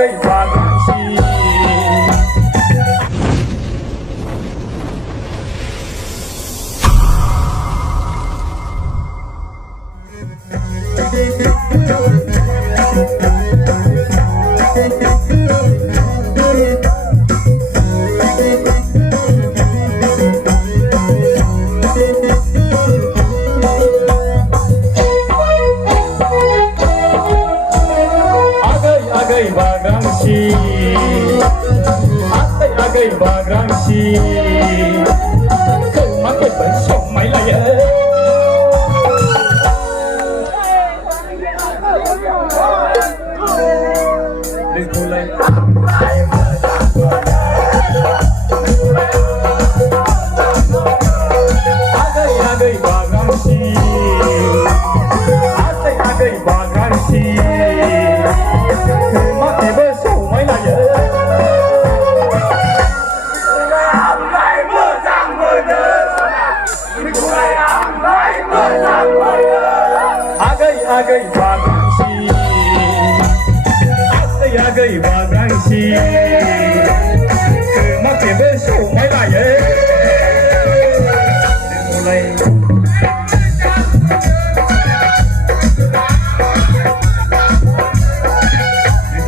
gay bagansi agai bagansi kemakai besok mai laya mulai agai bagansi agai bagansi kemakai besok mai laya agai bagansi agai bagansi kemakai besok mai laya mulai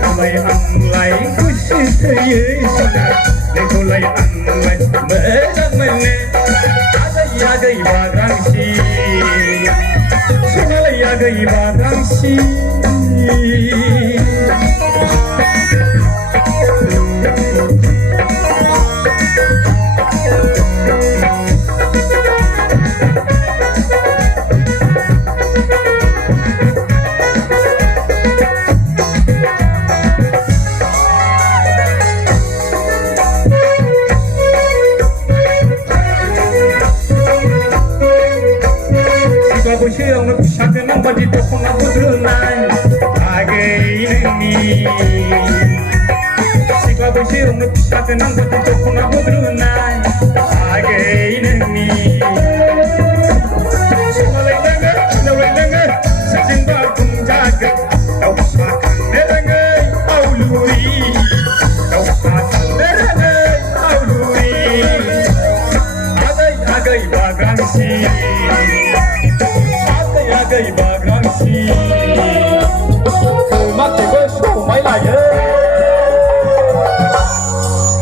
mulai anglai kusi teyesana mulai anglai menang agai bagansi agai bagansi Siang saken badi tokona budrunai agai nini Sika siang saken badi tokona budrunai agai nini Semalai lenga sejimba kumjaga tau sakan lengai auluri tau sakan lengai auluri agai bagansi agai bagansi kemakai besok mai laya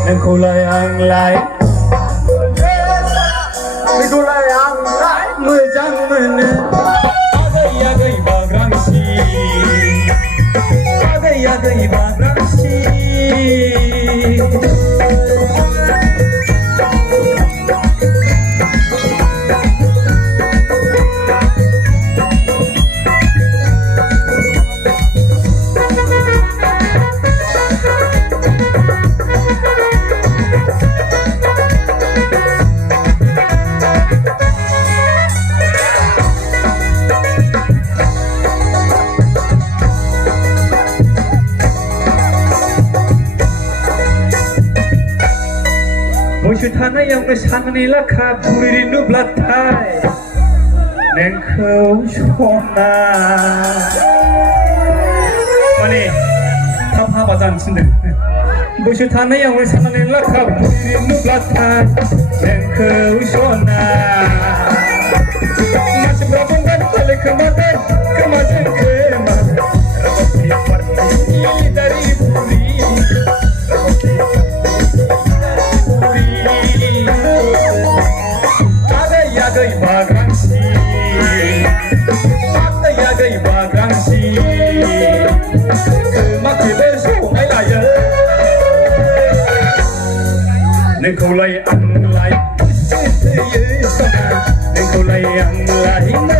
nengkulai anglai nengkulai anglai mejang mene agai bagansi agai bagansi Tanah yang bersanilah kabur rindu belatai nengkau sona mana apa bazan sendiri busu tanah yang bersanilah kabur rindu belatai nengkau sona masih berabungkan balik kemarin kemarin rapi parti dari buri agai bagansi agai bagansi kemakai besok mai laya nengkulai anglai seyesana nengkulai anglai